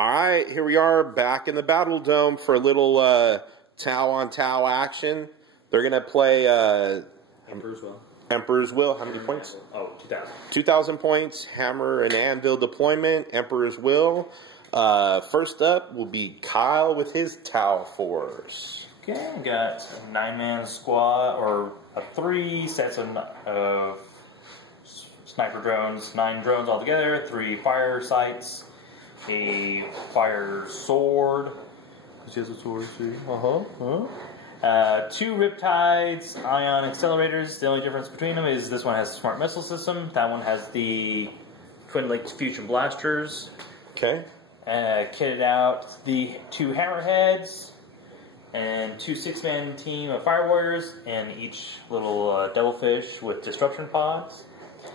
All right, here we are back in the Battle Dome for a little Tau-on-Tau action. They're going to play Emperor's Will. Emperor's Will. How many points? Oh, 2,000. 2,000 points. Hammer and Anvil deployment. Emperor's Will. First up will be Kyle with his Tau Force. Okay, I got a 9-man squad, or 3 sets of sniper drones, 9 drones altogether, 3 fire sights, a fire sword, which is a sword, see? 2 Riptides, ion accelerators. The only difference between them is this one has a smart missile system, that one has the twin-linked fusion blasters. Okay. Kitted out the 2 hammerheads and 2 6-man team of fire warriors, and each little devilfish with disruption pods.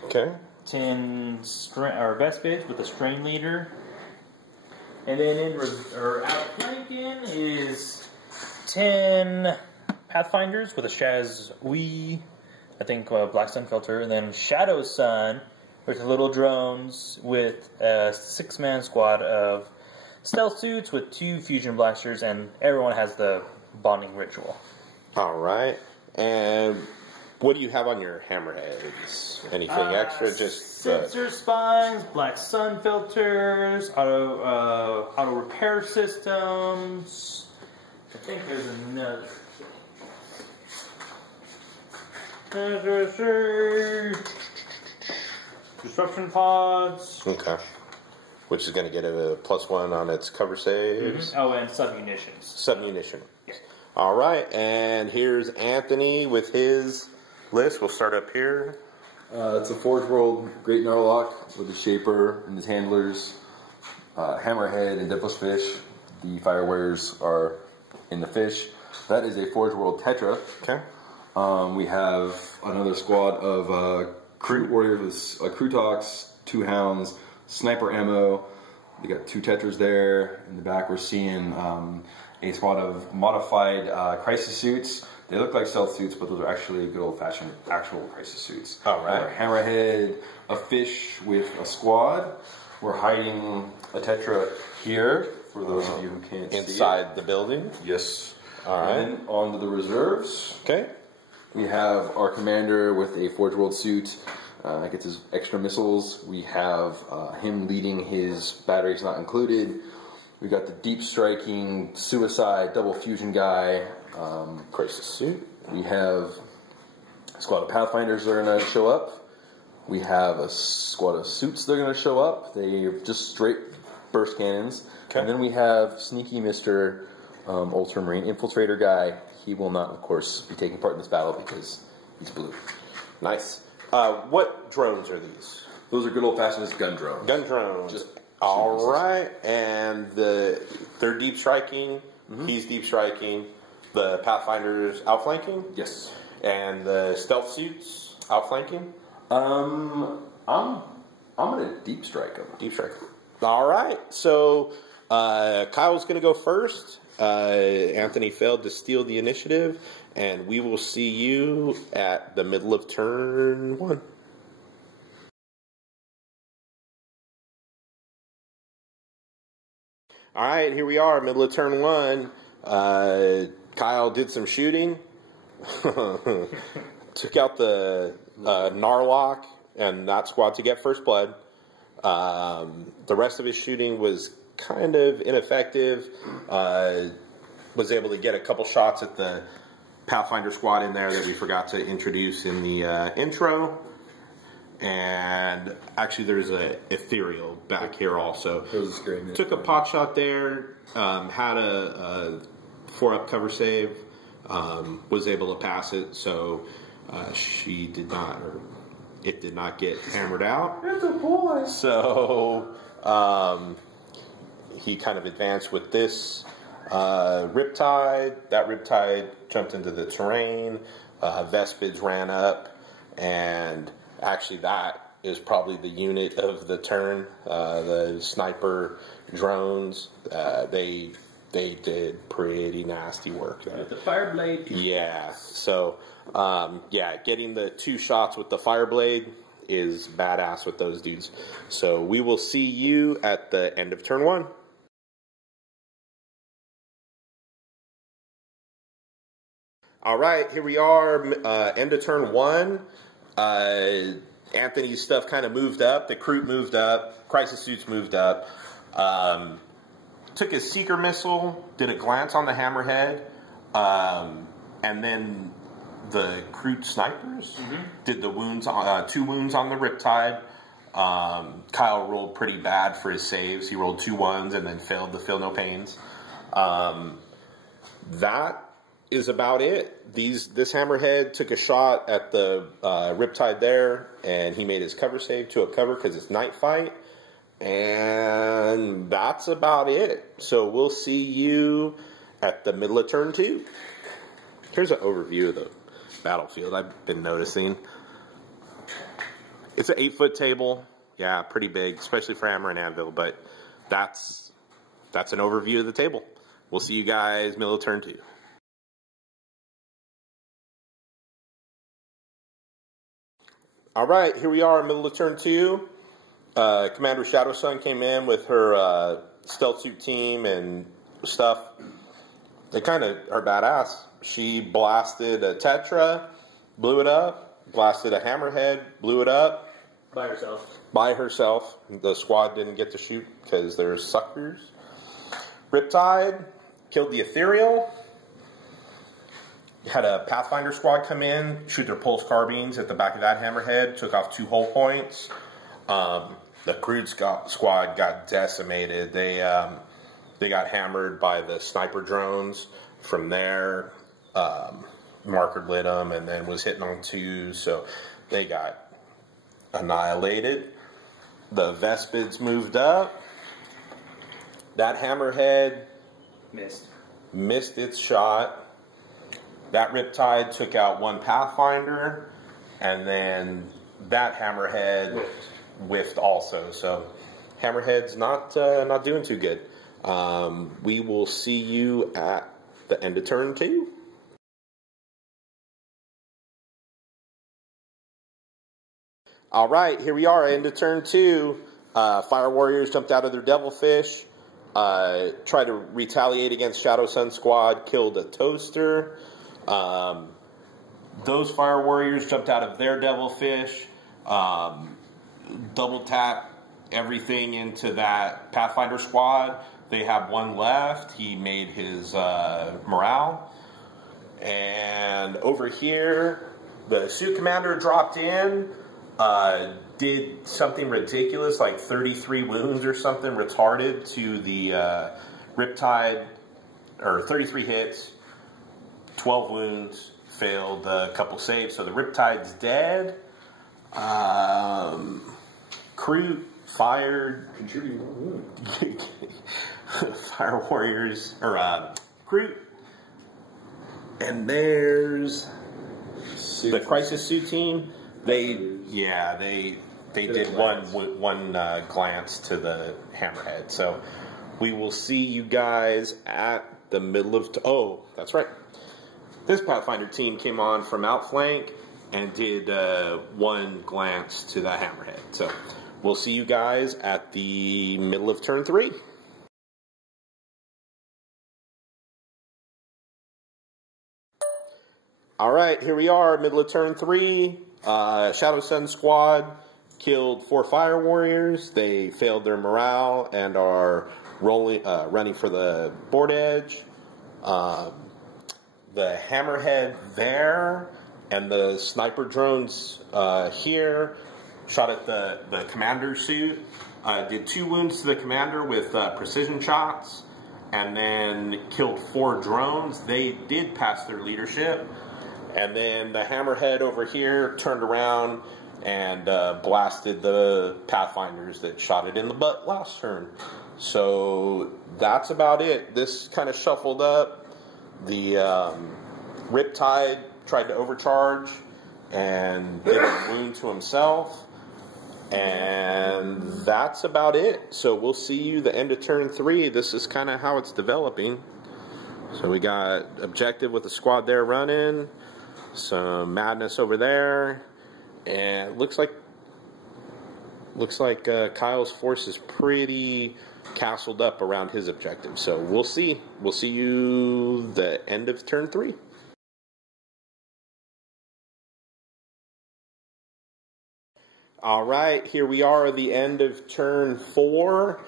Okay. 10 Vespids with a strain leader. And then outflanking is 10 Pathfinders with a Shaz Wee, I think Blackstone filter, and then Shadow Sun with little drones with a 6-man squad of stealth suits with 2 fusion blasters, and everyone has the bonding ritual. All right. And what do you have on your hammerheads? Anything extra? Just sensor spines, black sun filters, auto repair systems. I think there's another. Disruption pods. Okay. Which is going to get a +1 on its cover saves. Oh, and submunitions. Submunition. Yes. All right, and here's Anthony with his list. We'll start up here. It's a Forge World Great Narlock with a Shaper and his handlers, Hammerhead and Deathless Fish. The Fire Warriors are in the fish. That is a Forge World Tetra. Okay. We have another squad of Crew Warriors with Crutox, 2 Hounds, Sniper ammo. They got 2 Tetras there. In the back we're seeing a squad of modified crisis suits. They look like stealth suits, but those are actually good old-fashioned actual crisis suits. All right. Hammerhead, a fish with a squad. We're hiding a Tetra here, for those of you who can't see it. Inside the building? Yes. All right. And then on to the reserves. Okay. We have our commander with a Forge World suit. Gets his extra missiles. We have him leading his batteries not included. We got the deep striking suicide double fusion guy. Crisis suit. We have a squad of Pathfinders that are going to show up. We have a squad of suits that are going to show up. They're just straight burst cannons. Okay. And then we have sneaky Mr. Ultramarine Infiltrator guy. He will not, of course, be taking part in this battle because he's blue. Nice. What drones are these? Those are good old-fashioned gun drones. Gun drones. Just all right. And they're deep striking. He's deep striking. The Pathfinders outflanking? Yes. And the stealth suits outflanking? I'm gonna deep strike him. Deep strike. All right. So Kyle's going to go first. Anthony failed to steal the initiative, and we will see you at the middle of turn 1. All right, here we are, middle of turn 1. Kyle did some shooting, took out the Narlock and that squad to get first blood. The rest of his shooting was kind of ineffective. Was able to get a couple shots at the Pathfinder squad in there that we forgot to introduce in the intro. And actually there's a ethereal back here also. Took a pot shot there, had a 4-up cover save, was able to pass it, so she did not, or it did not get hammered out. It's a boy! So he kind of advanced with this Riptide. That Riptide jumped into the terrain. Vespids ran up, and actually that is probably the unit of the turn. The sniper drones, they did pretty nasty work there. With the Fireblade. Yeah, so yeah, getting the 2 shots with the Fireblade is badass with those dudes. So we will see you at the end of turn 1. All right, here we are, end of turn 1. Anthony's stuff kind of moved up. The Kroot moved up. Crisis Suits moved up. Took his Seeker Missile, did a glance on the Hammerhead, and then the Kroot Snipers did the wounds, 2 wounds on the Riptide. Kyle rolled pretty bad for his saves. He rolled 2 1s and then failed the Feel No Pains. That is about it. This Hammerhead took a shot at the Riptide there, and he made his cover save to a cover because it's Night Fight. And that's about it. So we'll see you at the middle of turn 2. Here's an overview of the battlefield I've been noticing. It's an 8-foot table. Yeah, pretty big, especially for Hammer and Anvil, but that's an overview of the table. We'll see you guys middle of turn 2. All right, here we are, middle of turn 2. Commander Shadow Sun came in with her stealth suit team and stuff. They kind of are badass. She blasted a Tetra, blew it up. Blasted a Hammerhead, blew it up. By herself. By herself. The squad didn't get to shoot because they're suckers. Riptide killed the Ethereal. Had a Pathfinder squad come in, shoot their pulse carbines at the back of that Hammerhead, took off 2 hull points. The Kroot squad got decimated. They got hammered by the sniper drones. From there, Marker lit them and then was hitting on 2, so they got annihilated. The Vespids moved up. That Hammerhead missed its shot. That Riptide took out 1 Pathfinder, and then that Hammerhead whiffed also. So Hammerhead's not doing too good. We will see you at the end of turn 2. All right, here we are, end of turn 2. Fire Warriors jumped out of their Devilfish, tried to retaliate against Shadow Sun squad, killed a Toaster. Those Fire Warriors jumped out of their Devilfish, double tap everything into that Pathfinder squad. They have 1 left. He made his morale. And over here, the suit commander dropped in, did something ridiculous, like 33 wounds or something retarded to the Riptide, or 33 hits, 12 wounds, failed a couple saves. So the Riptide's dead. Kroot fired. Contributing Fire Warriors, or Kroot. And there's the Crisis Suit team. They did one glance to the Hammerhead. So we will see you guys at the middle of... Oh, that's right. This Pathfinder team came on from outflank and did 1 glance to the Hammerhead. So we'll see you guys at the middle of turn 3. All right, here we are, middle of turn 3. Shadow Sun squad killed 4 Fire Warriors. They failed their morale and are running for the board edge. The Hammerhead there and the sniper drones here shot at the commander suit. Did 2 wounds to the commander with precision shots, and then killed 4 drones. They did pass their leadership. And then the Hammerhead over here turned around and blasted the Pathfinders that shot it in the butt last turn. So that's about it. This kind of shuffled up. The Riptide tried to overcharge and did a wound to himself. And that's about it. So we'll see you the end of turn 3. This is kind of how it's developing. So we got objective with the squad there running. Some madness over there, and looks like Kyle's force is pretty castled up around his objective. So we'll see. We'll see you the end of turn 3. All right, here we are at the end of turn 4.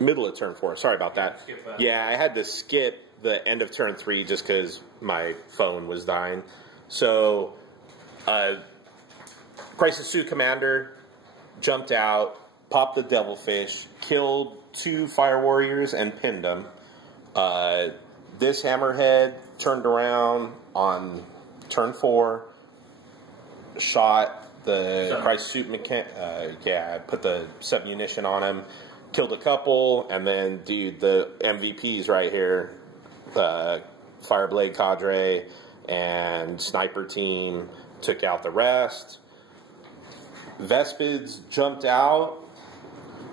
Middle of turn 4. Sorry about that. Yeah, I had to skip the end of turn 3 just because my phone was dying. So, Crisis Suit Commander jumped out, popped the Devilfish, killed 2 Fire Warriors, and pinned them. This Hammerhead turned around on turn 4, shot the Crisis Suit put the submunition on him, killed a couple, and then, dude, the MVPs right here, Fireblade Cadre and Sniper Team took out the rest. Vespids jumped out,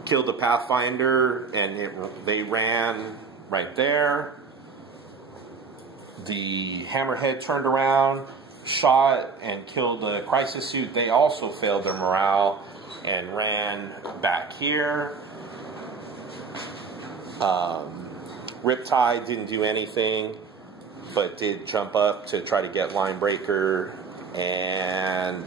killed the Pathfinder, and they ran right there. The Hammerhead turned around, shot, and killed the Crisis Suit. They also failed their morale and ran back here. Riptide didn't do anything, but did jump up to try to get Line Breaker. And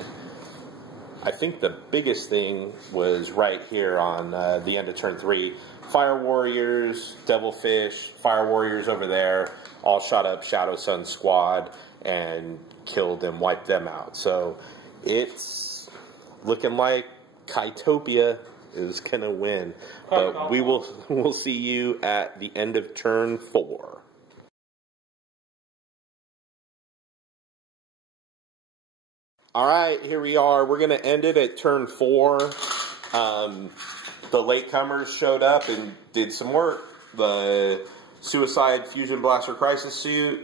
I think the biggest thing was right here on the end of turn 3. Fire Warriors, Devilfish, Fire Warriors over there, all shot up Shadow Sun Squad and killed and wiped them out. So it's looking like Kytopia is going to win. But we'll see you at the end of turn 4. All right, here we are. We're going to end it at turn 4. The latecomers showed up and did some work. The Suicide Fusion Blaster Crisis Suit,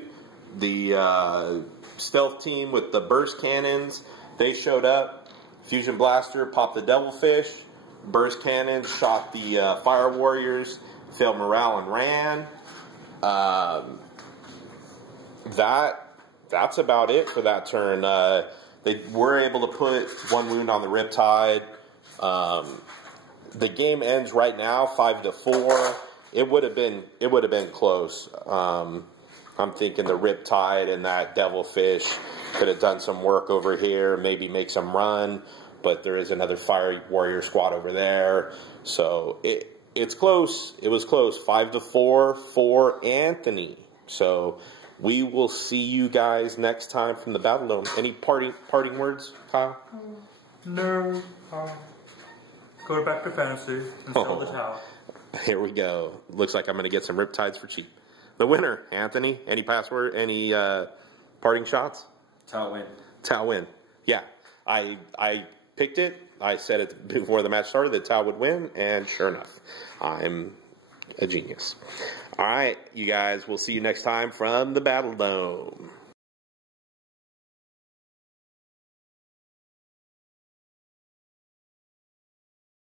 the Stealth Team with the Burst Cannons, they showed up. Fusion Blaster popped the Devilfish. Burst Cannons shot the Fire Warriors, failed morale and ran. That's about it for that turn. They were able to put 1 wound on the Riptide. The game ends right now 5-4. It would have been close. I'm thinking the Riptide and that Devilfish could have done some work over here, maybe make some run, but there is another Fire Warrior squad over there. So it's close. It was close. 5-4 for Anthony. So we will see you guys next time from the BattleDome. Any parting words, Kyle? No. Go back to fantasy and sell the Tau. Here we go. Looks like I'm going to get some Riptides for cheap. The winner, Anthony. Any password? Any parting shots? Tau win. Tau win. Yeah. I picked it. I said it before the match started that Tau would win, and sure enough, I'm a genius. All right, you guys. We'll see you next time from the BattleDome.